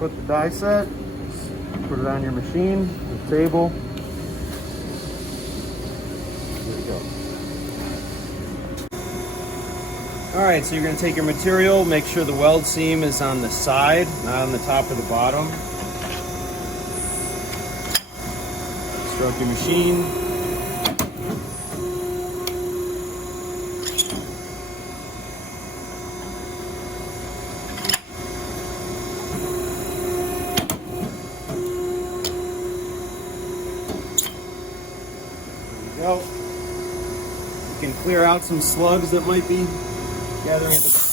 put the die set, put it on your machine, the table. There you go. All right, so you're going to take your material, make sure the weld seam is on the side, not on the top or the bottom. Stroke your machine. There you go. You can clear out some slugs that might be gathering at the